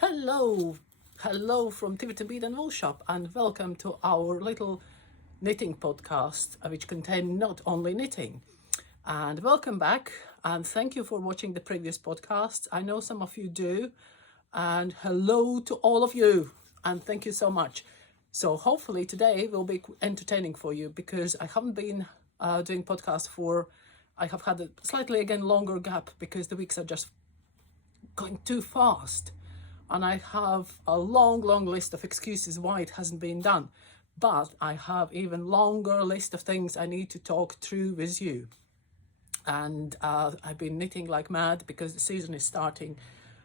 Hello from Tiverton Bead and Wool Shop, and welcome to our little knitting podcast, which contain not only knitting. And welcome back, and thank you for watching the previous podcast. I know some of you do, and hello to all of you, and thank you so much. So hopefully today will be entertaining for you, because I haven't been doing podcasts I have had a slightly again longer gap because the weeks are just going too fast. And I have a long list of excuses why it hasn't been done. But I have even longer list of things I need to talk through with you. And I've been knitting like mad because the season is starting.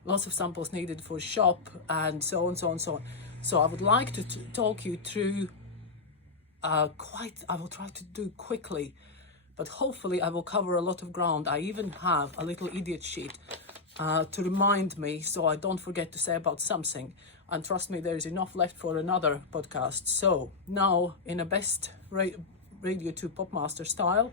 Lots of samples needed for shop and so on. So I would like to talk you through I will try to do quickly, but hopefully I will cover a lot of ground. I even have a little idiot sheet to remind me so I don't forget to say about something. And trust me, there is enough left for another podcast. So now, in a best Radio 2 Popmaster style,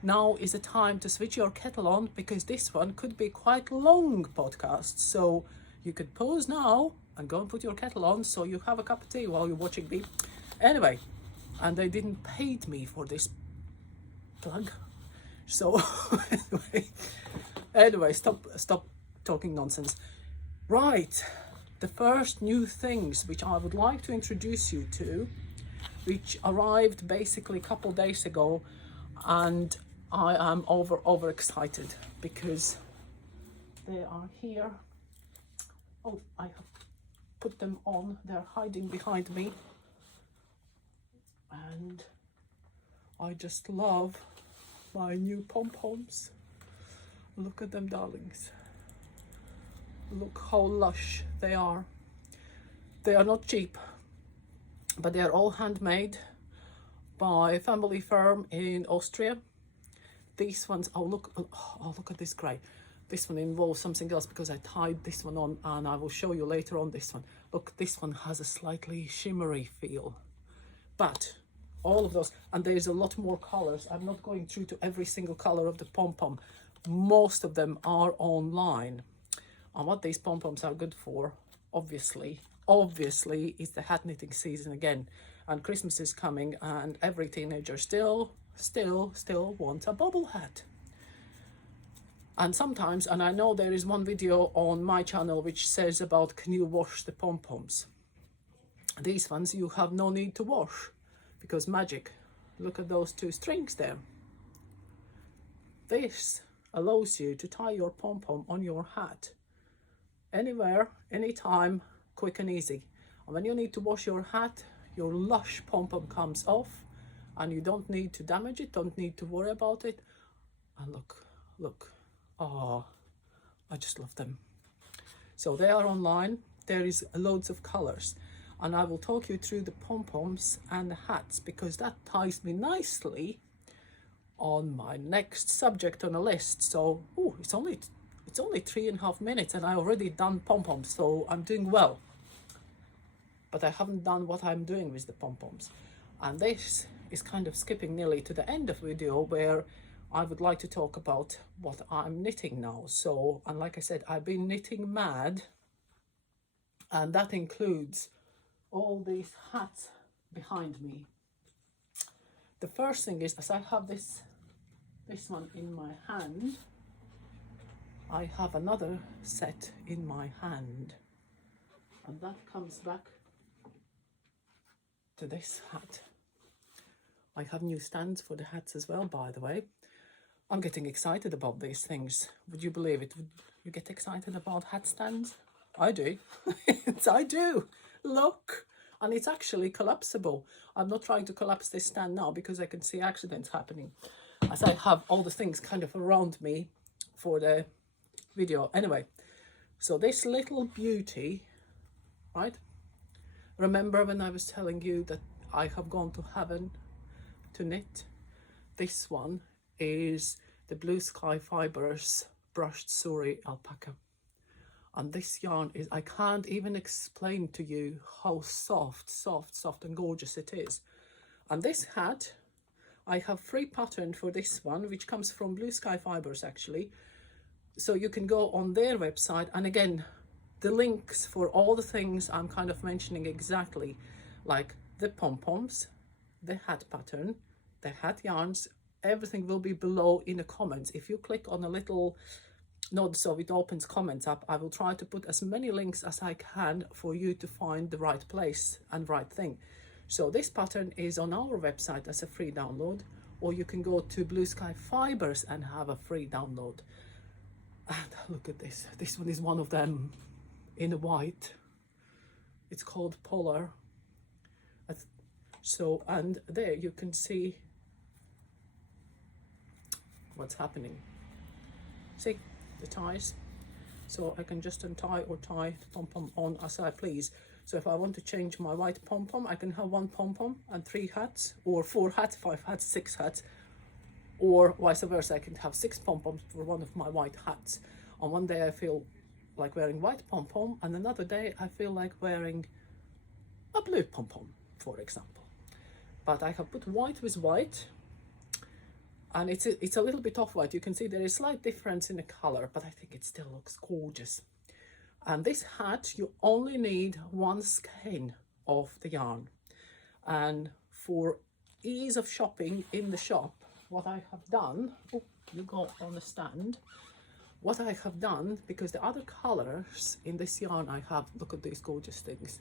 now is the time to switch your kettle on, because this one could be quite long podcast. So you could pause now and go and put your kettle on so you have a cup of tea while you're watching me. Anyway, and they didn't pay me for this plug. So anyway, stop talking nonsense. Right, the first new things which I would like to introduce you to, which arrived basically a couple days ago, and I am over excited because they are here. Oh, I have put them on. They're hiding behind me, and I just love my new Pom Poms. Look at them, darlings. Look how lush they are. They are not cheap, but they are all handmade by a family firm in Austria. These ones, oh look at this grey. This one involves something else because I tied this one on, and I will show you later on this one. Look, this one has a slightly shimmery feel, but all of those, and there's a lot more colors. I'm not going through to every single color of the pom-pom. Most of them are online. And what these pom-poms are good for, obviously, is the hat knitting season again. And Christmas is coming, and every teenager still wants a bobble hat. And sometimes, and I know there is one video on my channel which says about, can you wash the pom-poms? These ones you have no need to wash, because magic. Look at those two strings there. This allows you to tie your pom-pom on your hat anywhere, anytime, quick and easy. And when you need to wash your hat, your lush pom-pom comes off, and you don't need to damage it, don't need to worry about it. And look, oh, I just love them. So they are online. There is loads of colors, and I will talk you through the pom-poms and the hats, because that ties me nicely on my next subject on the list. So it's only 3.5 minutes and I already done pom-poms, so I'm doing well. But I haven't done what I'm doing with the pom-poms, and this is kind of skipping nearly to the end of the video, where I would like to talk about what I'm knitting now. So, and like I said, I've been knitting mad, and that includes all these hats behind me. The first thing is, as I have this one in my hand, I have another set in my hand, and that comes back to this hat. I have new stands for the hats as well, by the way. I'm getting excited about these things. Would you believe it? Would you get excited about hat stands? I do. I do. Look. And it's actually collapsible. I'm not trying to collapse this stand now because I can see accidents happening, as I have all the things kind of around me for the video. Anyway, so this little beauty, right? Remember when I was telling you that I have gone to heaven to knit? This one is the Blue Sky Fibers brushed Suri alpaca. And this yarn is, I can't even explain to you how soft and gorgeous it is. And this hat, I have free pattern for this one, which comes from Blue Sky Fibers actually. So you can go on their website, and again, the links for all the things I'm kind of mentioning exactly, like the pom-poms, the hat pattern, the hat yarns, everything will be below in the comments. If you click on a little nod so it opens comments up, I will try to put as many links as I can for you to find the right place and right thing. So this pattern is on our website as a free download, or you can go to Blue Sky Fibers and have a free download. And look at this. This one is one of them in white. It's called Polar. So, and there you can see what's happening. See the ties? So I can just untie or tie the pom-pom on as I please. So if I want to change my white pom-pom, I can have one pom-pom and 3 hats, or 4 hats, 5 hats, 6 hats, or vice versa. I can have 6 pom-poms for one of my white hats. On one day I feel like wearing white pom-pom, and another day I feel like wearing a blue pom-pom, for example. But I have put white with white, and it's a little bit off-white. You can see there is slight difference in the color, but I think it still looks gorgeous. And this hat, you only need 1 skein of the yarn. And for ease of shopping in the shop, what I have done, oh, you go on the stand. What I have done, because the other colors in this yarn I have, look at these gorgeous things.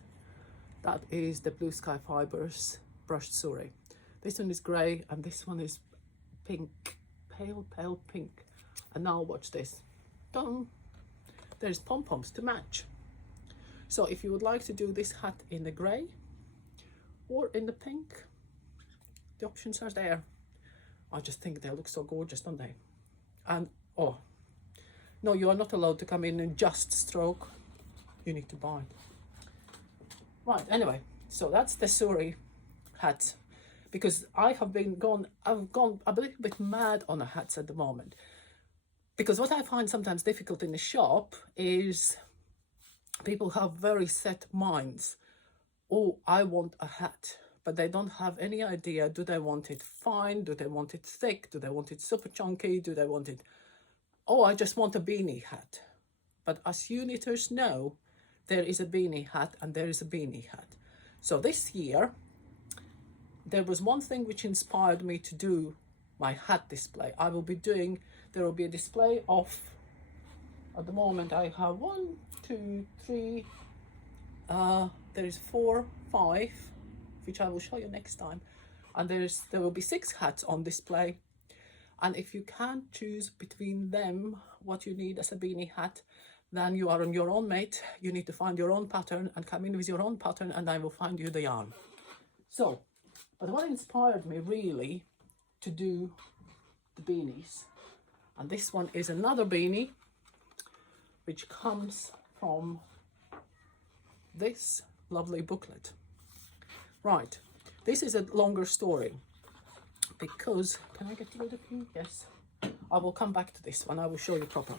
That is the Blue Sky Fibers brushed suri. This one is grey and this one is pink, pale pink. And now watch this. Done. There's pom-poms to match. So if you would like to do this hat in the grey or in the pink, the options are there. I just think they look so gorgeous, don't they? And oh no, you are not allowed to come in and just stroke. You need to buy. Right, anyway, so that's the suri hat, because I've gone a little bit mad on the hats at the moment. Because what I find sometimes difficult in the shop is people have very set minds. Oh, I want a hat, but they don't have any idea. Do they want it fine? Do they want it thick? Do they want it super chunky? Do they want it, oh, I just want a beanie hat. But as you knitters know, there is a beanie hat and there is a beanie hat. So this year, there was one thing which inspired me to do my hat display. There will be a display of, at the moment I have 1, 2, 3, there is 4, 5, which I will show you next time. And there will be 6 hats on display. And if you can't choose between them what you need as a beanie hat, then you are on your own, mate. You need to find your own pattern and come in with your own pattern, and I will find you the yarn. So, but what inspired me really to do the beanies, and this one is another beanie which comes from this lovely booklet. Right, this is a longer story because, can I get rid of you? Yes, I will come back to this one. I will show you proper.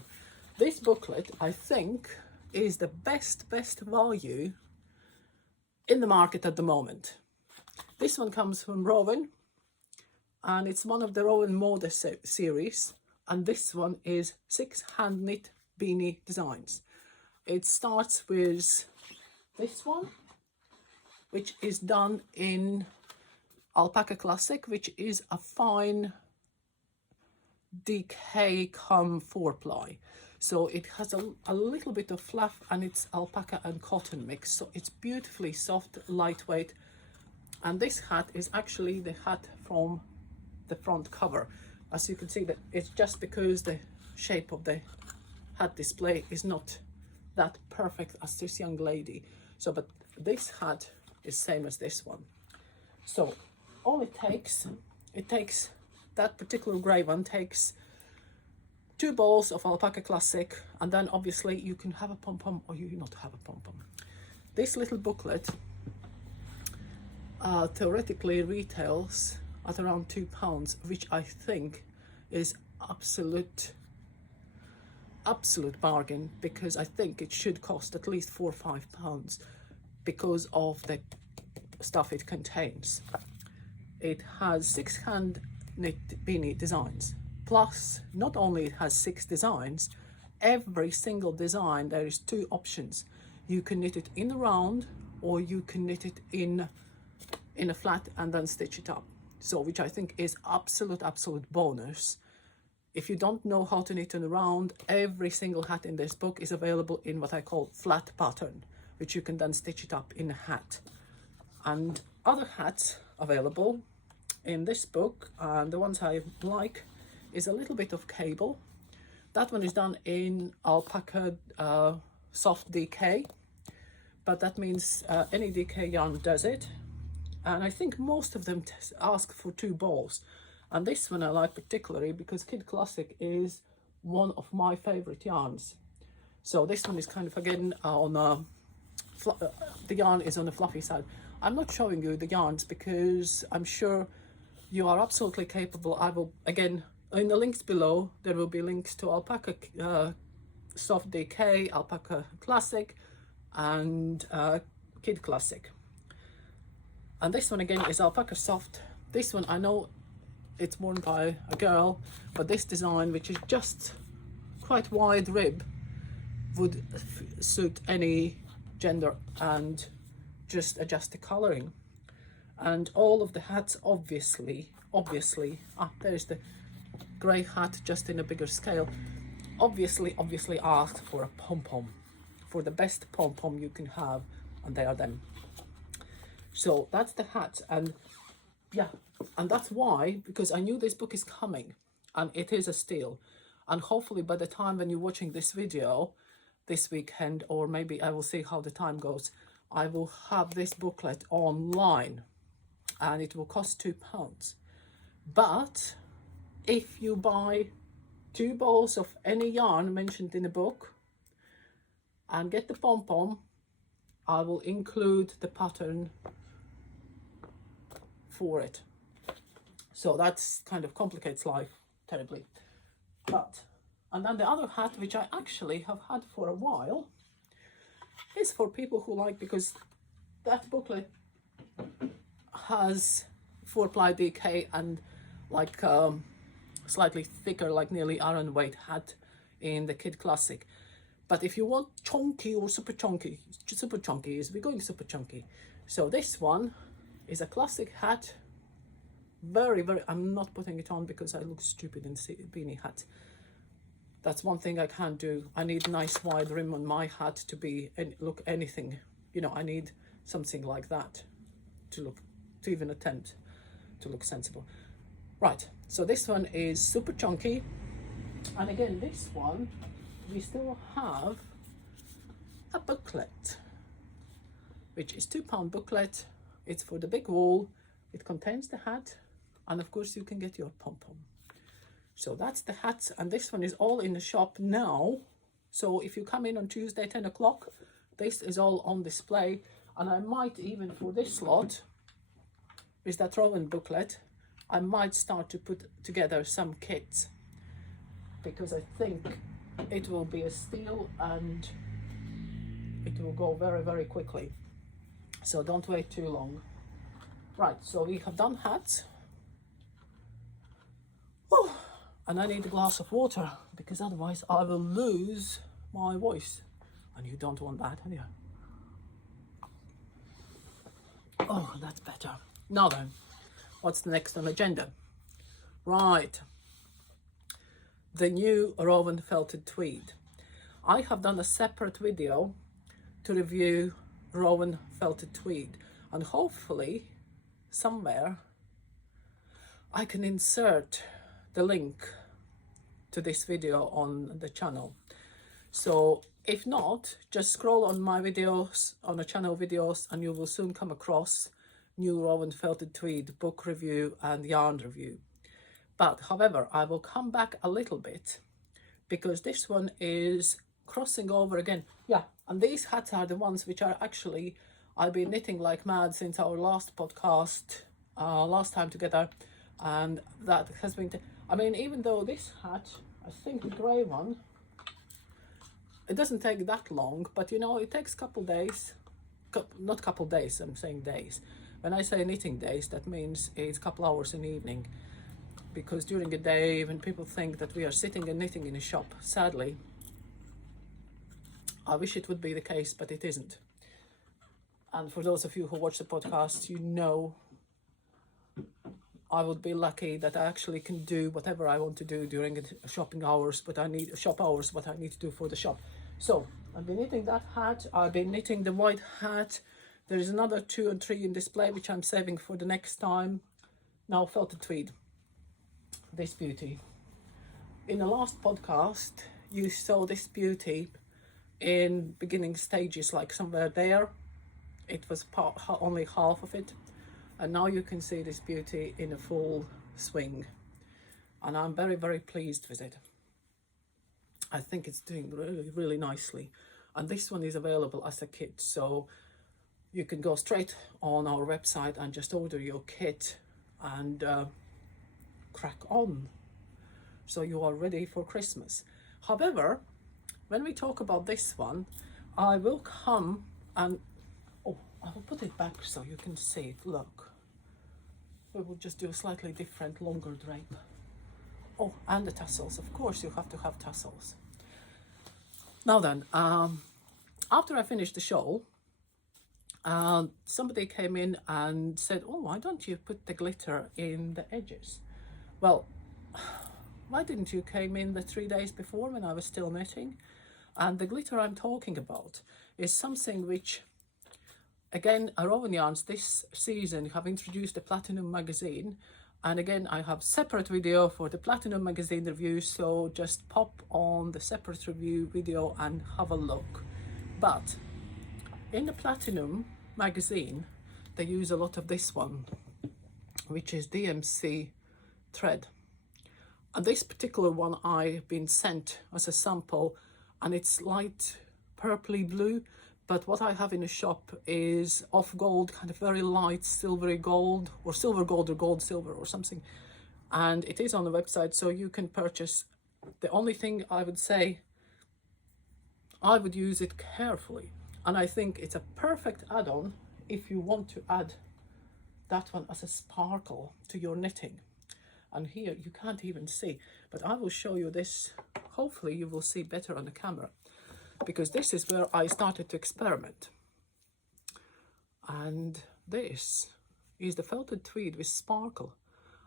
This booklet, I think, is the best value in the market at the moment. This one comes from Rowan, and it's one of the Rowan Mode series, and this one is 6 hand knit beanie designs. It starts with this one, which is done in Alpaca Classic, which is a fine DK come 4-ply. So it has a little bit of fluff, and it's alpaca and cotton mix. So it's beautifully soft, lightweight. And this hat is actually the hat from the front cover. As you can see, that it's just because the shape of the hat display is not that perfect as this young lady. So, but this hat is same as this one. So all it takes that particular grey one takes 2 balls of Alpaca Classic, and then obviously you can have a pom-pom or you not have a pom-pom. This little booklet theoretically retails at around £2, which I think is absolute bargain, because I think it should cost at least £4 or £5 because of the stuff it contains. It has 6 hand knit beanie designs, plus not only it has 6 designs, every single design there is two options. You can knit it in a round, or you can knit it in a flat and then stitch it up. So which I think is absolute bonus. If you don't know how to knit in a round, every single hat in this book is available in what I call flat pattern, which you can then stitch it up in a hat. And other hats available in this book, and the ones I like, is a little bit of cable. That one is done in Alpaca soft DK, but that means any DK yarn does it. And I think most of them ask for 2 balls. And this one I like particularly because Kid Classic is one of my favorite yarns. So this one is kind of again on the yarn is on the fluffy side. I'm not showing you the yarns because I'm sure you are absolutely capable. I will, again, in the links below, there will be links to Alpaca Soft DK, Alpaca Classic, and Kid Classic. And this one again is Alpaca Soft. This one, I know it's worn by a girl, but this design, which is just quite wide rib, would suit any gender and just adjust the coloring. And all of the hats obviously, there's the grey hat just in a bigger scale, obviously asked for a pom-pom, for the best pom-pom you can have, and they are them. So that's the hat. And yeah, and that's why, because I knew this book is coming, and it is a steal, and hopefully by the time when you're watching this video this weekend, or maybe I will see how the time goes, I will have this booklet online, and it will cost £2. But if you buy 2 balls of any yarn mentioned in the book and get the pom-pom, I will include the pattern for it. So that's kind of complicates life terribly. But, and then the other hat, which I actually have had for a while, is for people who like, because that booklet has 4-ply DK and like slightly thicker, like nearly Aran weight hat in the Kid Classic. But if you want chunky or super chunky is, we're going super chunky. So this one is a classic hat, very, I'm not putting it on because I look stupid in beanie hat. That's one thing I can't do. I need nice wide rim on my hat to be, look anything, you know, I need something like that to even attempt to look sensible. Right, so this one is super chunky, and again, this one, we still have a booklet, which is £2 booklet. It's for the big wall. It contains the hat, and of course you can get your pom-pom. So that's the hats, and this one is all in the shop now. So if you come in on Tuesday 10 o'clock, this is all on display. And I might even, for this lot, with that Rowan booklet, I might start to put together some kits, because I think it will be a steal and it will go very, very quickly. So don't wait too long. Right, so we have done hats. Whew. And I need a glass of water, because otherwise I will lose my voice. And you don't want that, do you? Oh, that's better. Now then, what's the next on the agenda? Right, the new Rowan felted tweed. I have done a separate video to review Rowan felted tweed, and hopefully somewhere I can insert the link to this video on the channel. So if not, just scroll on my videos, on the channel videos, and you will soon come across new Rowan felted tweed book review and yarn review. But however, I will come back a little bit, because this one is crossing over again. Yeah, and these hats are the ones which are actually, I've been knitting like mad since our last podcast, last time together, and that has been, I mean, even though this hat, I think the grey one, it doesn't take that long, but you know, it takes a couple days, not couple days, I'm saying days. When I say knitting days, that means it's a couple hours in the evening, because during the day, when people think that we are sitting and knitting in a shop, sadly, I wish it would be the case, but it isn't. And for those of you who watch the podcast, you know I would be lucky that I actually can do whatever I want to do during shopping hours, but I need what I need to do for the shop. So I've been knitting that hat. I've been knitting the white hat. There is another 2 and 3 in display, which I'm saving for the next time. Now felted tweed, this beauty. In the last podcast, you saw this beauty in beginning stages, like somewhere there. It was only half of it. And now you can see this beauty in a full swing. And I'm very, very pleased with it. I think it's doing really, really nicely. And this one is available as a kit. So you can go straight on our website and just order your kit and crack on. So you are ready for Christmas. However, when we talk about this one, I will come and I will put it back so you can see it. Look, we will just do a slightly different, longer drape. Oh, and the tassels. Of course, you have to have tassels. Now then, after I finished the shawl, somebody came in and said, "Oh, why don't you put the glitter in the edges?" Well, why didn't you came in the 3 days before when I was still knitting? And the glitter I'm talking about is something which, again, Rowan Yarns this season have introduced the Platinum magazine, and again I have separate video for the Platinum magazine review, so just pop on the separate review video and have a look. But in the Platinum magazine they use a lot of this one, which is DMC thread, and this particular one I've been sent as a sample, and it's light purpley blue. But what I have in the shop is off gold, kind of very light silvery gold, or silver gold, or gold silver, or something. And it is on the website, so you can purchase. The only thing I would say, I would use it carefully. And I think it's a perfect add-on if you want to add that one as a sparkle to your knitting. And here you can't even see, but I will show you this. Hopefully you will see better on the camera, because this is where I started to experiment. And this is the felted tweed with sparkle,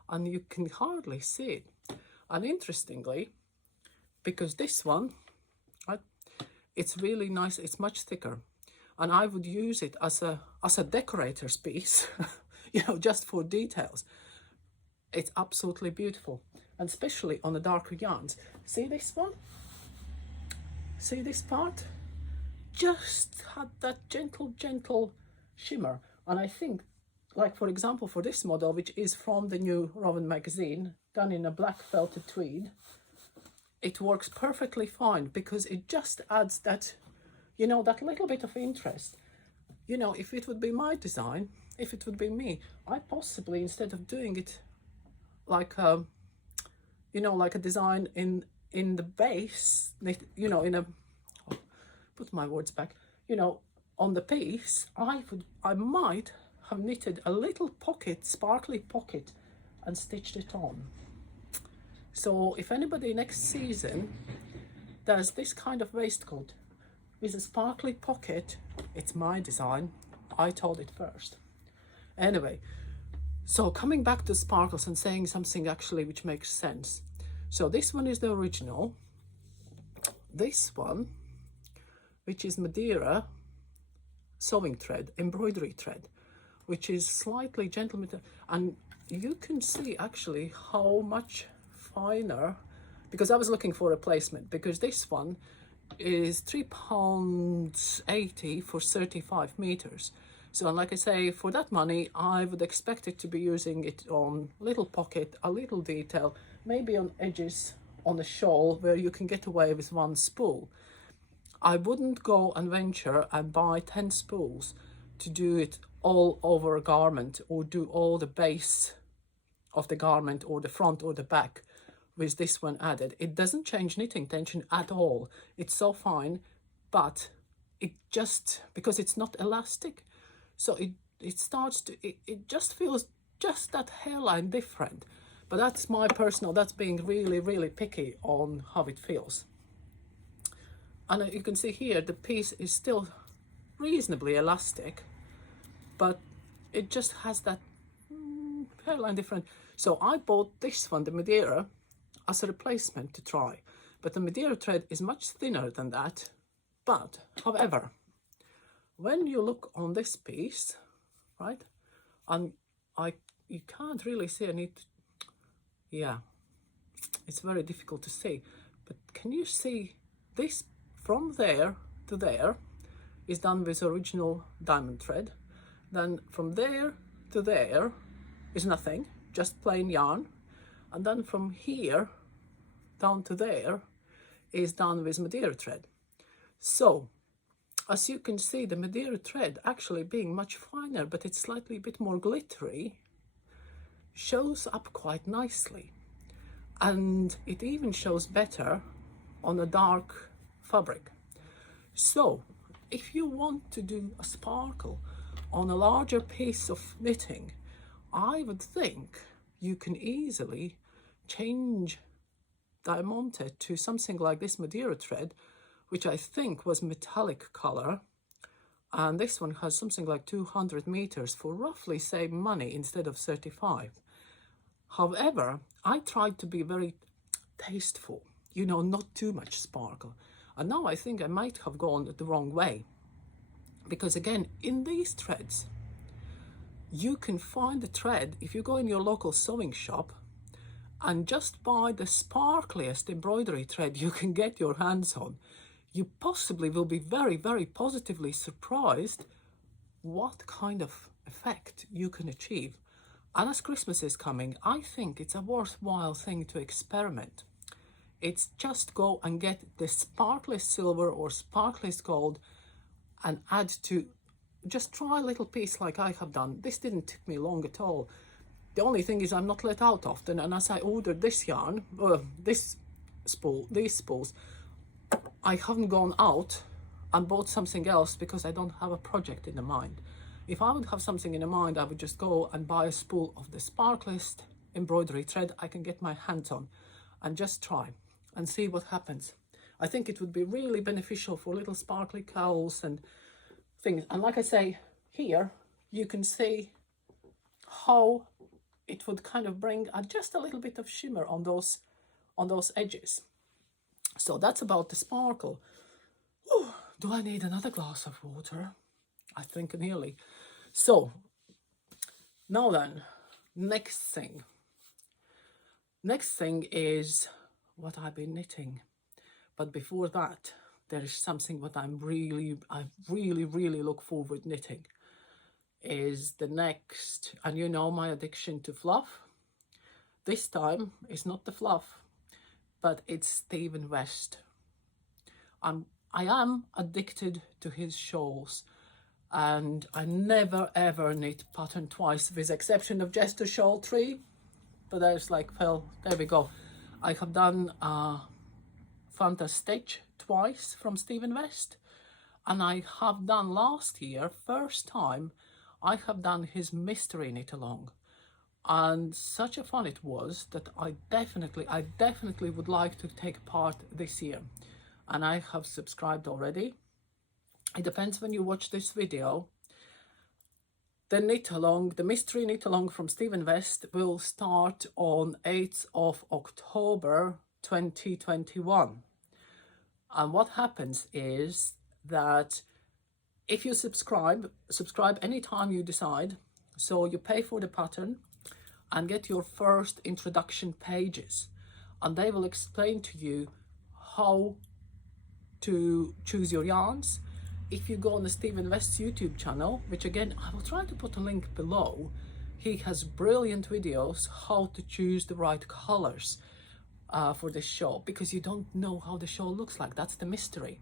and you can hardly see it. And interestingly, because this one, it's really nice, it's much thicker, and I would use it as a decorator's piece, you know, just for details. It's absolutely beautiful, and especially on the darker yarns. See this one? See this part? Just had that gentle shimmer. And I think, like for example, for this model, which is from the new Rowan magazine, done in a black felted tweed, it works perfectly fine, because it just adds that, you know, that little bit of interest. You know, if it would be my design, if it would be me, I possibly, instead of doing it like you know, like a design in the base, you know, put my words back, you know, on the piece, I might have knitted a little pocket, sparkly pocket, and stitched it on. So if anybody next season does this kind of waistcoat with a sparkly pocket, it's my design. I told it first. Anyway, so coming back to sparkles and saying something actually which makes sense. So this one is the original. This one, which is Madeira sewing thread, embroidery thread, which is slightly gentle, and you can see actually how much finer, because I was looking for a replacement, because this one is £3.80 for 35 meters. So, like I say, for that money, I would expect it to be using it on little pocket, a little detail, maybe on edges on a shawl where you can get away with one spool. I wouldn't go and venture and buy 10 spools to do it all over a garment, or do all the base of the garment or the front or the back with this one added. It doesn't change knitting tension at all. It's so fine, but it just, because it's not elastic, so it starts to, it just feels just that hairline different. But that's my personal, that's being really, really picky on how it feels. And you can see here the piece is still reasonably elastic, but it just has that hairline different. So I bought this one, the Madeira, as a replacement to try, but the Madeira thread is much thinner than that. But however, when you look on this piece, right, and you can't really see any, yeah, it's very difficult to see, but can you see this from there to there is done with original diamond thread, then from there to there is nothing, just plain yarn, and then from here down to there is done with Madeira thread. So as you can see, the Madeira thread actually being much finer, but it's slightly a bit more glittery, shows up quite nicely. And it even shows better on a dark fabric. So if you want to do a sparkle on a larger piece of knitting, I would think you can easily change Diamante to something like this Madeira thread, which I think was metallic color, and this one has something like 200 meters for roughly same money instead of 35. However, I tried to be very tasteful, you know, not too much sparkle, and now I think I might have gone the wrong way, because again, in these threads you can find the thread if you go in your local sewing shop and just buy the sparkliest embroidery thread you can get your hands on. You possibly will be very, very positively surprised what kind of effect you can achieve. And as Christmas is coming, I think it's a worthwhile thing to experiment. It's just go and get the sparkliest silver or sparkliest gold and add to, just try a little piece like I have done. This didn't take me long at all. The only thing is I'm not let out often, and as I ordered this yarn, these spools, I haven't gone out and bought something else because I don't have a project in the mind. If I would have something in the mind, I would just go and buy a spool of the sparkliest embroidery thread I can get my hands on and just try and see what happens. I think it would be really beneficial for little sparkly cowls and things. And like I say, here you can see how it would kind of bring just a little bit of shimmer on those edges. So that's about the sparkle. Ooh, do I need another glass of water? I think nearly. So now then, next thing is what I've been knitting. But before that, there is something that I really look forward knitting. Is the next, and you know my addiction to fluff. This time it's not the fluff, but it's Stephen West. I am addicted to his shawls, and I never ever knit pattern twice, with exception of just a shawl 3. But there's like, well, there we go. I have done Fanta Stitch twice from Stephen West, and I have done last year, first time, I have done his mystery knit along, and such a fun it was that I definitely would like to take part this year, and I have subscribed already. It depends when you watch this video. The knit along, the mystery knit along from Stephen West will start on 8th of October 2021. And what happens is that if you subscribe anytime you decide, so you pay for the pattern and get your first introduction pages, and they will explain to you how to choose your yarns. If you go on the Stephen West's YouTube channel, which again, I will try to put a link below, he has brilliant videos how to choose the right colors for this shawl, because you don't know how the shawl looks like. That's the mystery.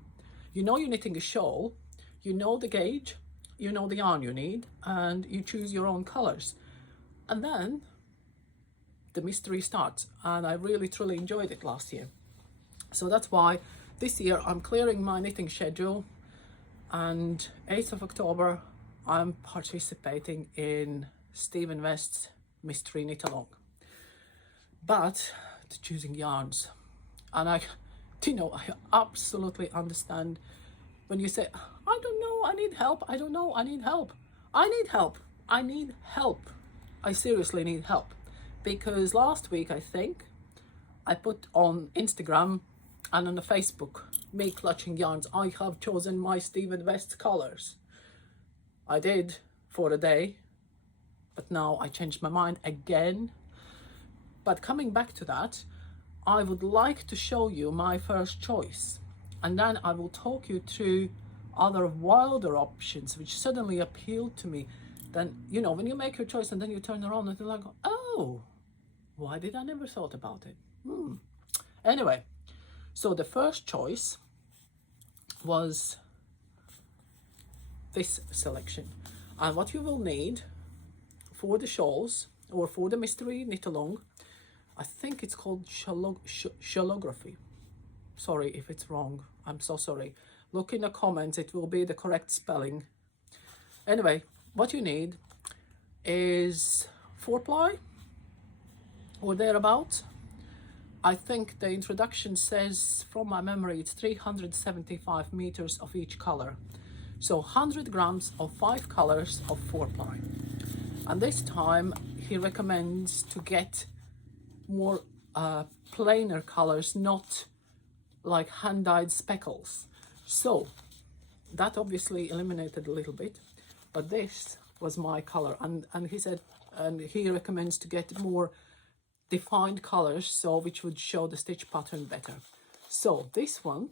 You know you're knitting a shawl, you know the gauge, you know the yarn you need, and you choose your own colors. And then the mystery starts, and I really truly enjoyed it last year. So that's why this year I'm clearing my knitting schedule, and 8th of October I'm participating in Stephen West's mystery knit along. But to choosing yarns, and Do you know, I absolutely understand when you say, I don't know, I need help, I don't know, I need help. I need help, I need help. I seriously need help. Because last week, I think, I put on Instagram and on the Facebook, me clutching yarns, I have chosen my Stephen West colors. I did for a day, but now I changed my mind again. But coming back to that, I would like to show you my first choice, and then I will talk you through other wilder options which suddenly appealed to me. Then, you know, when you make your choice and then you turn around and you're like, oh, why did I never thought about it? Anyway, so the first choice was this selection. And what you will need for the shawls, or for the mystery knit along, I think it's called Shallography. Sorry if it's wrong, I'm so sorry. Look in the comments, it will be the correct spelling. Anyway, what you need is 4-ply or thereabouts. I think the introduction says, from my memory, it's 375 meters of each color. So 100 grams of 5 colors of 4-ply. And this time he recommends to get more plainer colors, not like hand-dyed speckles. So that obviously eliminated a little bit, but this was my color, and he said, and he recommends to get more defined colors, so which would show the stitch pattern better. So this one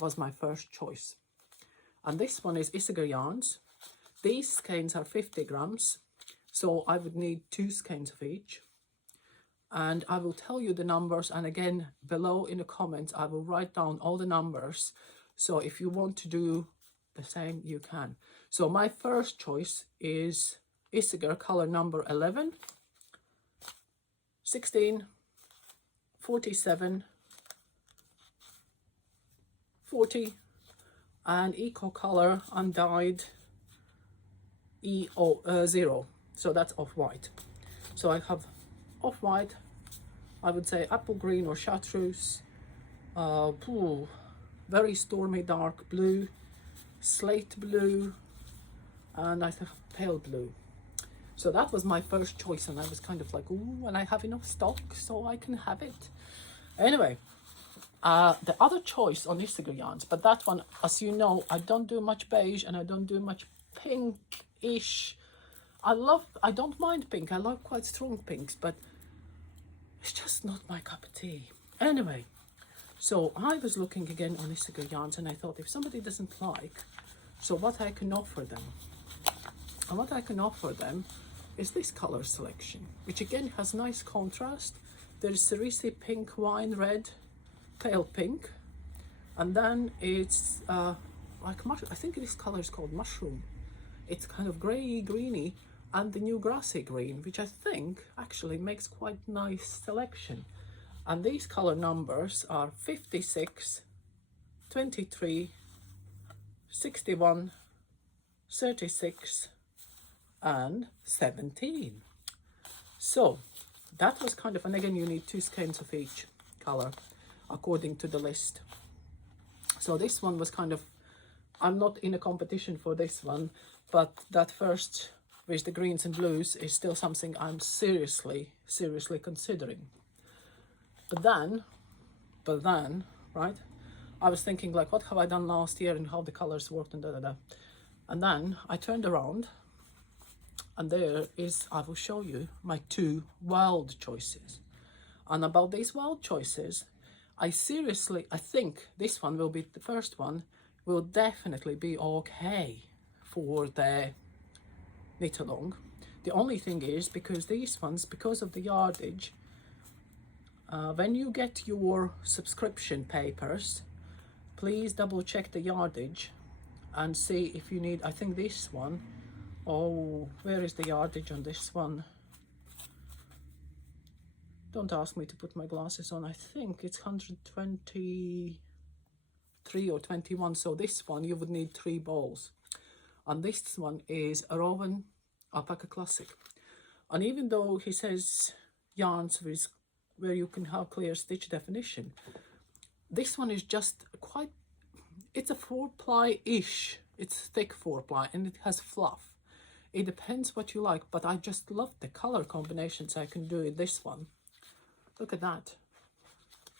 was my first choice, and this one is Cigar yarns. These skeins are 50 grams, so I would need 2 skeins of each. And I will tell you the numbers, and again below in the comments I will write down all the numbers, so if you want to do the same you can. So my first choice is Cigar color number 11, 16, 47, 40, and eco color undyed EO0, so that's off-white. So I have off-white, I would say apple green or chartreuse, very stormy dark blue, slate blue, and I think pale blue. So that was my first choice, and I was kind of like, ooh, and I have enough stock so I can have it. Anyway, the other choice on Cigar yarns, but that one, as you know, I don't do much beige and I don't do much pink-ish. I don't mind pink, I like quite strong pinks, but it's just not my cup of tea. Anyway, so I was looking again on Cigar yarns, and I thought, if somebody doesn't like, so what I can offer them. And what I can offer them is this color selection, which again has nice contrast. There's cerise pink, wine red, pale pink, and then it's like I think this color is called mushroom. It's kind of grey greeny, and the new grassy green, which I think actually makes quite nice selection. And these color numbers are 56, 23, 61, 36, and 17. So that was kind of, and again you need 2 skeins of each color according to the list. So this one was kind of, I'm not in a competition for this one, but that first with the greens and blues is still something I'm seriously considering. But then, right, I was thinking like, what have I done last year and how the colors worked and da. And then I turned around, and there is, I will show you my 2 wild choices. And about these wild choices, I think this one will be the first one, will definitely be okay for the knit along. The only thing is, because these ones, because of the yardage, when you get your subscription papers, please double check the yardage and see if you need, I think this one, oh, where is the yardage on this one? Don't ask me to put my glasses on. I think it's 123 or 21. So this one, you would need 3 balls. And this one is a Rowan Alpaca Classic. And even though he says yarns where you can have clear stitch definition, This one is just quite, it's a 4-ply-ish. It's thick 4-ply and it has fluff. It depends what you like, but I just love the color combinations I can do in this one. Look at that.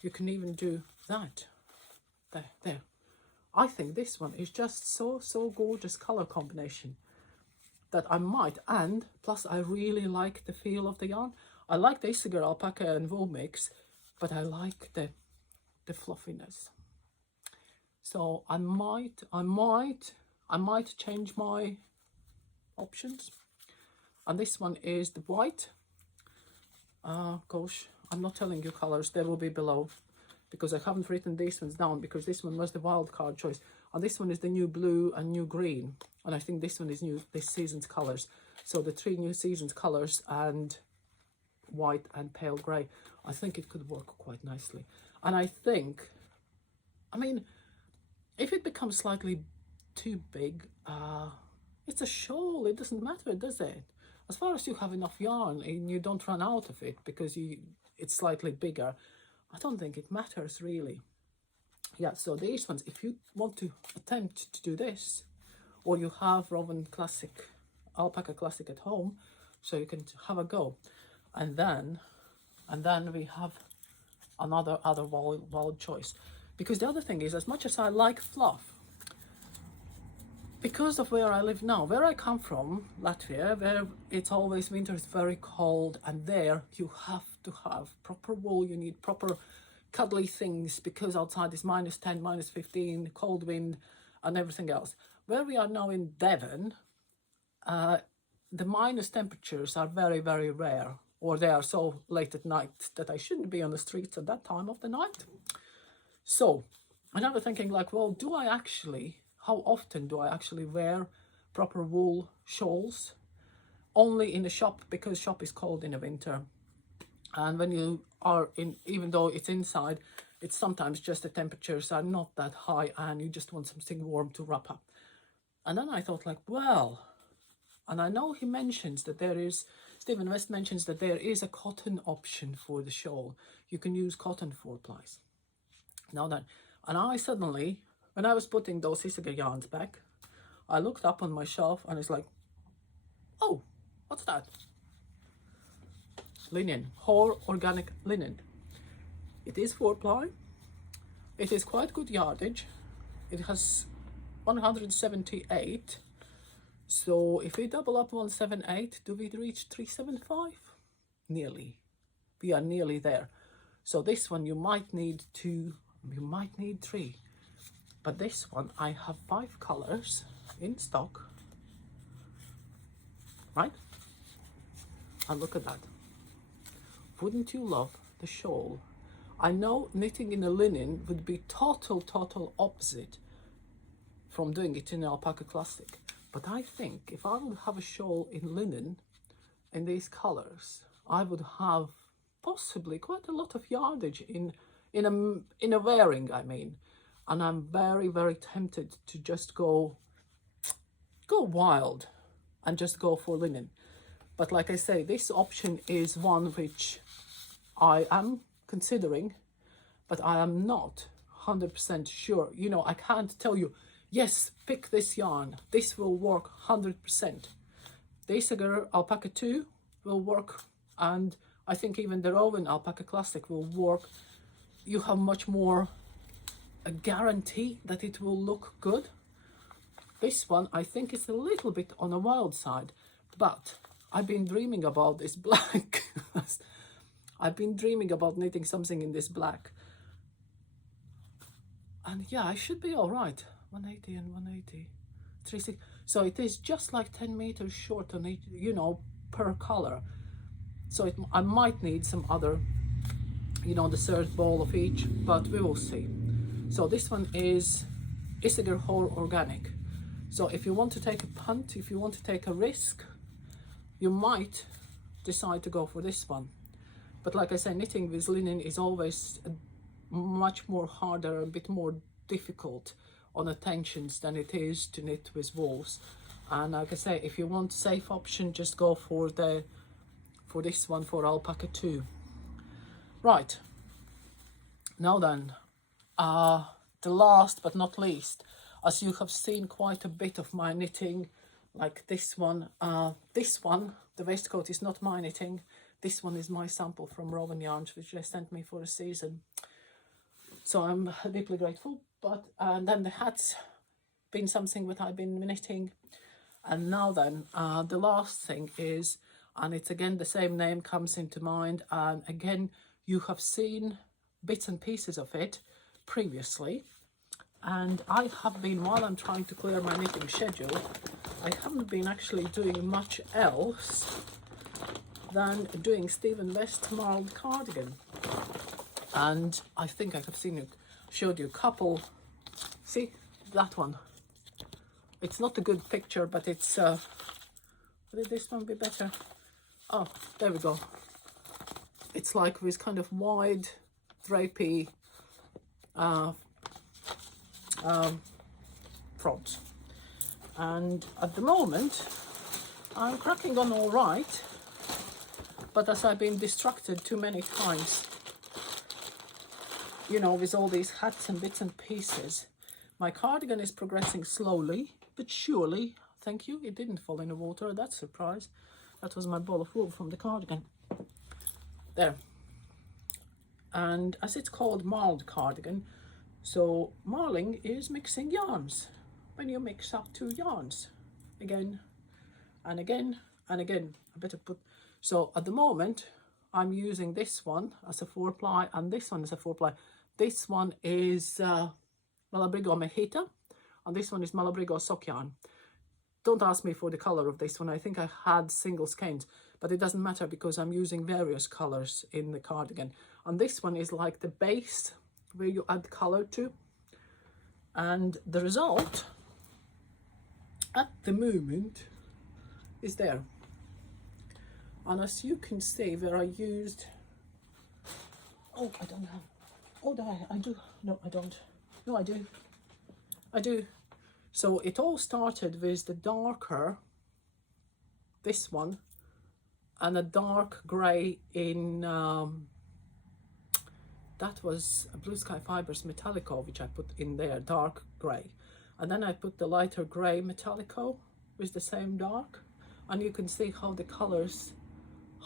You can even do that. There. I think this one is just so gorgeous color combination that I might, and plus I really like the feel of the yarn. I like the Cigar alpaca and wool mix, but I like the fluffiness. So I might change my options. And this one is the white. Gosh, I'm not telling you colors, they will be below, because I haven't written these ones down, because this one was the wild card choice, and this one is the new blue and new green, and I think this one is new, this season's colors. So the 3 new season's colors and white and pale grey, I think it could work quite nicely. And I think, I mean, if it becomes slightly too big, it's a shawl, it doesn't matter, does it? As far as you have enough yarn and you don't run out of it because it's slightly bigger, I don't think it matters really. Yeah, so these ones, if you want to attempt to do this, or you have Rowan Classic, Alpaca Classic at home, so you can have a go. And then we have another wild choice. Because the other thing is, as much as I like fluff, because of where I live now, where I come from, Latvia, where it's always winter, it's very cold, and there you have to have proper wool, you need proper cuddly things, because outside is -10, -15, cold wind and everything else. Where we are now in Devon, the minus temperatures are very, very rare, or they are so late at night that I shouldn't be on the streets at that time of the night. So I'm thinking like, well, how often do I actually wear proper wool shawls? Only in the shop, because shop is cold in the winter. And when you are in, even though it's inside, it's sometimes just the temperatures are not that high and you just want something warm to wrap up. And then I thought like, well, and I know he mentions that Stephen West mentions that there is a cotton option for the shawl. You can use cotton 4-plies. Now then, and I suddenly, when I was putting those Cigar yarns back, I looked up on my shelf and it's like, oh, what's that? Linen, whole organic linen. It is 4-ply. It is quite good yardage. It has 178. So if we double up 178, do we reach 375? Nearly. We are nearly there. So this one you might need 2, you might need 3. But this one, I have 5 colors in stock, right? And look at that. Wouldn't you love the shawl? I know knitting in a linen would be total opposite from doing it in Alpaca Classic. But I think if I would have a shawl in linen in these colors, I would have possibly quite a lot of yardage in a wearing, I mean. And I'm very, very tempted to just go wild and just go for linen. But like I say, this option is one which I am considering, but I am not 100% sure. You know, I can't tell you, yes, pick this yarn, this will work 100%. The Cigar Alpaca 2 will work, and I think even the Rowan Alpaca Classic will work. You have much more a guarantee that it will look good. This one I think is a little bit on the wild side, but I've been dreaming about this black. I've been dreaming about knitting something in this black. And yeah, I should be all right. 180 and 180. 360. So it is just like 10 meters short on each, you know, per color. So I might need some other, you know, the third ball of each, but we will see. So this one is Cigar whole organic. So if you want to take a punt, if you want to take a risk, you might decide to go for this one. But like I said, knitting with linen is always much more harder, a bit more difficult on the tensions than it is to knit with wools. And like I say, if you want safe option, just go for this one, for Alpaca 2. Right, now then, The last but not least, as you have seen quite a bit of my knitting, like this one, the waistcoat is not my knitting. This one is my sample from Rowan Yarns, which they sent me for a season. So I'm deeply grateful. But then the hat's been something that I've been knitting. And now then, the last thing is, and it's again the same name comes into mind, and again you have seen bits and pieces of it previously, and I have been, while I'm trying to clear my knitting schedule, I haven't been actually doing much else than doing Stephen West MKAL cardigan. And I think I have showed you a couple. See that one, it's not a good picture, but it's would this one be better? Oh, there we go. It's like with kind of wide drapey front, and at the moment I'm cracking on all right, but as I've been distracted too many times, you know, with all these hats and bits and pieces, my cardigan is progressing slowly but surely. Thank you, it didn't fall in the water, that's a surprise. That was my ball of wool from the cardigan. There. And as it's called marled cardigan, so marling is mixing yarns. When you mix up two yarns, again and again and again. I better put, so at the moment I'm using this one as a 4-ply and this one is a 4-ply. This one is Malabrigo Mejita and this one is Malabrigo sock yarn. Don't ask me for the color of this one. I think I had single skeins, but it doesn't matter because I'm using various colors in the cardigan. And this one is like the base where you add color to. And the result at the moment is there. And as you can see where I used, oh, I don't have, oh, I do, no, I don't, no, I do. So it all started with the darker, this one, and a dark grey in, that was a Blue Sky Fibers Metallico, which I put in there, dark grey. And then I put the lighter grey Metallico with the same dark. And you can see how the colours,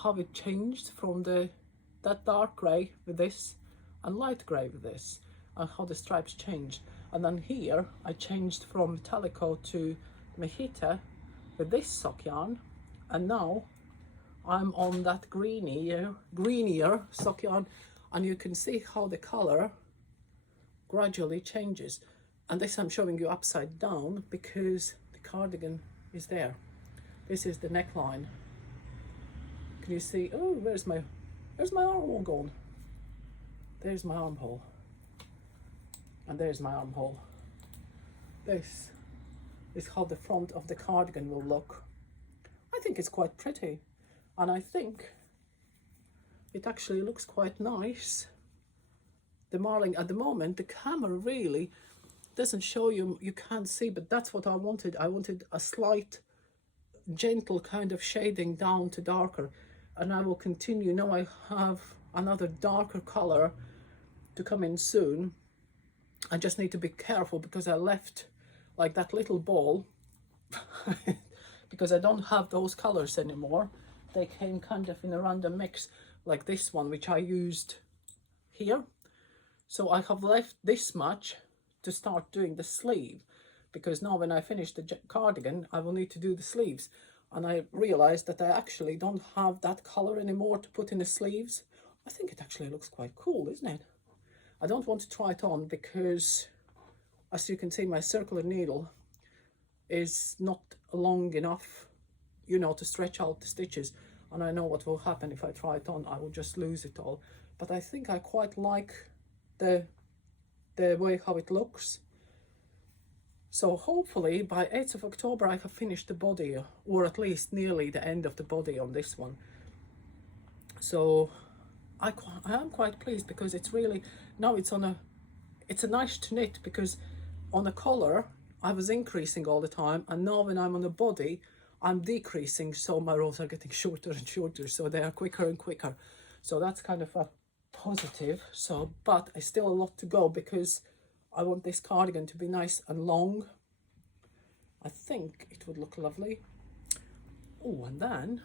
how it changed from that dark grey with this and light grey with this, and how the stripes changed. And then here I changed from Metallico to Mejita with this sock yarn, and now I'm on that greenier sock yarn, and you can see how the color gradually changes. And this I'm showing you upside down because the cardigan is there. This is the neckline. Can you see? Oh, where's my armhole gone? There's my armhole. And there's my armhole. This is how the front of the cardigan will look. I think it's quite pretty. And I think it actually looks quite nice. The marling at the moment, the camera really doesn't show you, you can't see, but that's what I wanted. I wanted a slight, gentle kind of shading down to darker. And I will continue. Now I have another darker color to come in soon. I just need to be careful because I left like that little ball because I don't have those colors anymore. They came kind of in a random mix like this one, which I used here. So I have left this much to start doing the sleeve, because now when I finish the cardigan, I will need to do the sleeves. And I realized that I actually don't have that color anymore to put in the sleeves. I think it actually looks quite cool, isn't it? I don't want to try it on because, as you can see, my circular needle is not long enough, you know, to stretch out the stitches. And I know what will happen if I try it on. I will just lose it all. But I think I quite like the way how it looks. So hopefully by 8th of October I have finished the body, or at least nearly the end of the body on this one. So I am quite pleased because it's really, now it's a nice to knit, because on the collar I was increasing all the time, and now when I'm on the body I'm decreasing, so my rows are getting shorter and shorter, so they are quicker and quicker. So that's kind of a positive. So, but I still a lot to go because I want this cardigan to be nice and long. I think it would look lovely. Oh, and then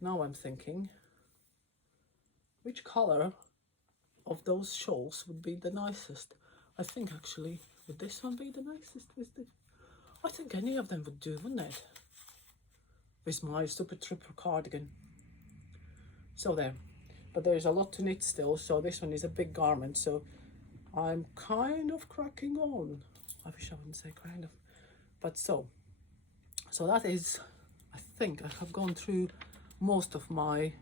now I'm thinking, which color of those shawls would be the nicest? I think actually, would this one be the nicest? I think any of them would do, wouldn't it? With my super triple cardigan. So there. But there's a lot to knit still, so this one is a big garment, so I'm kind of cracking on. I wish I wouldn't say kind of. But so that is, I think I have gone through most of my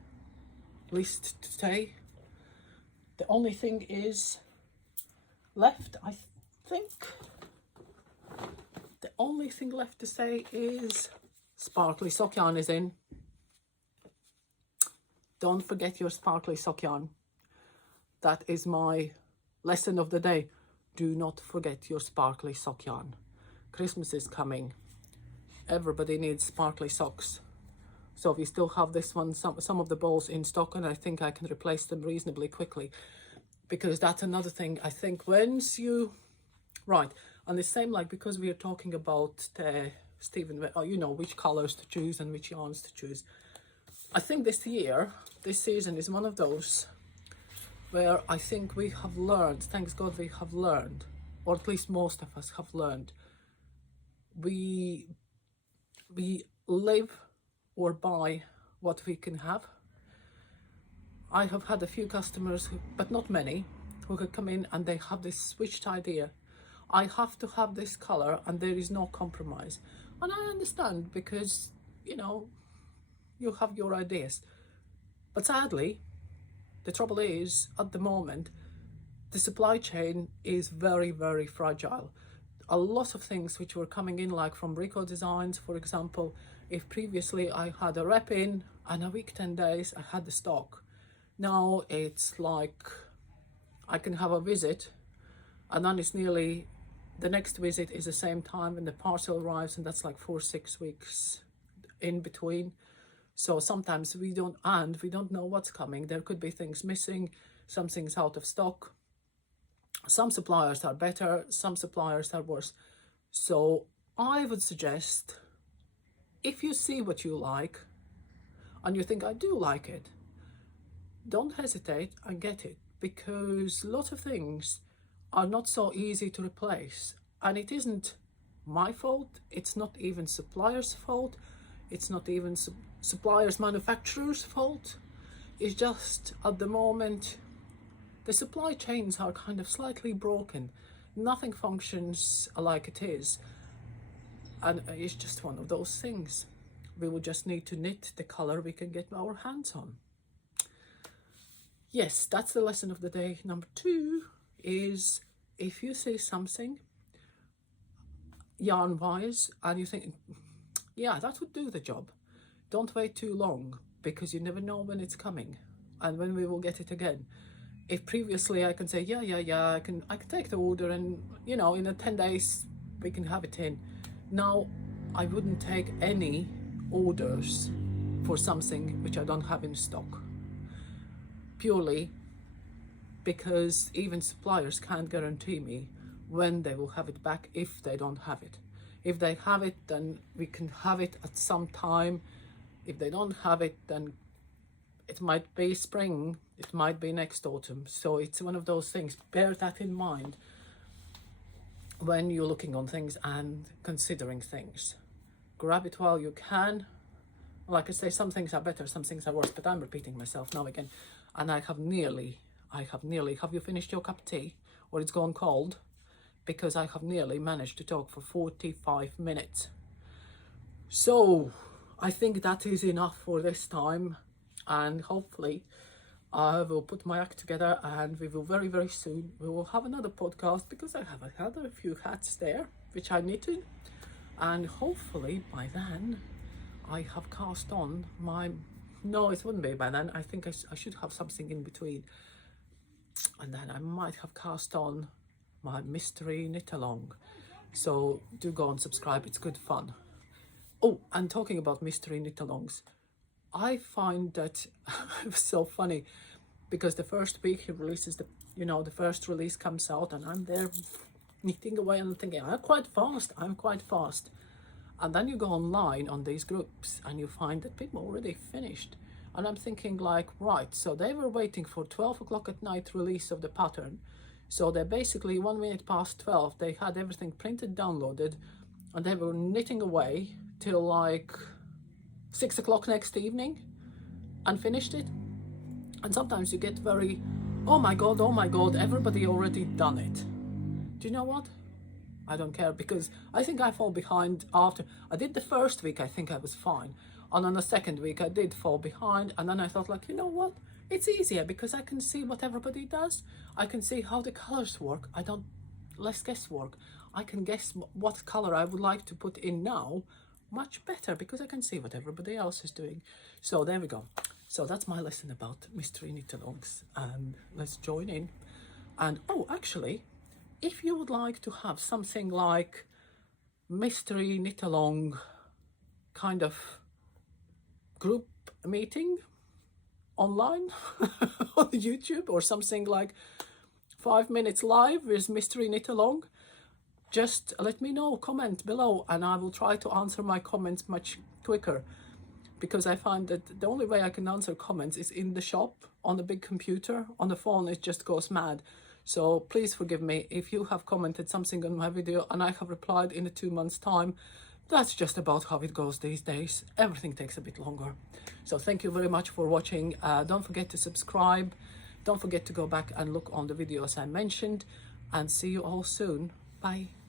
list today. The only thing is left, I think, the only thing left to say is sparkly sock yarn is in. Don't forget your sparkly sock yarn. That is my lesson of the day. Do not forget your sparkly sock yarn. Christmas is coming. Everybody needs sparkly socks. So we still have this one, some of the balls in stock, and I think I can replace them reasonably quickly, because that's another thing. I think once you, right, and the same, like, because we are talking about Stephen, you know, which colors to choose and which yarns to choose. I think this season is one of those where I think we have learned, thanks God we have learned, or at least most of us have learned, we live or buy what we can have. I have had a few customers, but not many, who could come in and they have this switched idea. I have to have this color and there is no compromise. And I understand, because, you know, you have your ideas. But sadly, the trouble is, at the moment, the supply chain is very, very fragile. A lot of things which were coming in, like from Rico Designs, for example, if previously I had a rep in and a week, 10 days, I had the stock. Now it's like I can have a visit and then it's nearly, the next visit is the same time when the parcel arrives, and that's like 4-6 weeks in between. So sometimes we don't know what's coming. There could be things missing, some things out of stock. Some suppliers are better, some suppliers are worse. So I would suggest, if you see what you like and you think, I do like it, don't hesitate and get it, because lots of things are not so easy to replace. And it isn't my fault, it's not even suppliers' fault, it's not even suppliers' manufacturers' fault. It's just, at the moment, the supply chains are kind of slightly broken. Nothing functions like it is. And it's just one of those things. We will just need to knit the color we can get our hands on. Yes, that's the lesson of the day. Number 2 is, if you see something yarn wise and you think, yeah, that would do the job, don't wait too long, because you never know when it's coming and when we will get it again. If previously I can say, yeah, I can take the order and, you know, in 10 days we can have it in. Now I wouldn't take any orders for something which I don't have in stock, purely because even suppliers can't guarantee me when they will have it back if they don't have it. If they have it, then we can have it at some time. If they don't have it, then it might be spring, it might be next autumn. So it's one of those things. Bear that in mind when you're looking on things and considering things. Grab it while you can. Like I say, some things are better, some things are worse, but I'm repeating myself now again. And I have nearly, have you finished your cup of tea? Or it's gone cold? Because I have nearly managed to talk for 45 minutes. So I think that is enough for this time. And hopefully I will put my act together and we will very, very soon, we will have another podcast, because I have a few hats there which I knitted, and hopefully by then I have cast on my, no, it wouldn't be by then, I think I should have something in between, and then I might have cast on my mystery knit along. So do go and subscribe, it's good fun. Oh, and talking about mystery knit alongs, I find that it was so funny. because the first week he releases the, you know, the first release comes out, and I'm there knitting away and thinking, I'm quite fast. And then you go online on these groups and you find that people already finished. And I'm thinking like, right, so they were waiting for 12 o'clock at night release of the pattern. So they basically 1 minute past 12, they had everything printed, downloaded, and they were knitting away till like 6 o'clock next evening and finished it. And sometimes you get very, oh my God, everybody already done it. Do you know what? I don't care, because I think I fall behind after. I did the first week, I think I was fine. And on the second week, I did fall behind. And then I thought like, you know what? It's easier because I can see what everybody does. I can see how the colors work. Less guesswork. I can guess what color I would like to put in now much better because I can see what everybody else is doing. So there we go. So that's my lesson about mystery knit-alongs, and let's join in. And oh, actually, if you would like to have something like mystery knit-along kind of group meeting online on YouTube, or something like 5 minutes live with mystery knit-along, just let me know, comment below, and I will try to answer my comments much quicker, because I find that the only way I can answer comments is in the shop on the big computer. On the phone it just goes mad. So please forgive me if you have commented something on my video and I have replied in 2 months' time. That's just about how it goes these days. Everything takes a bit longer. So thank you very much for watching. Don't forget to subscribe. Don't forget to go back and look on the videos I mentioned, and see you all soon. Bye.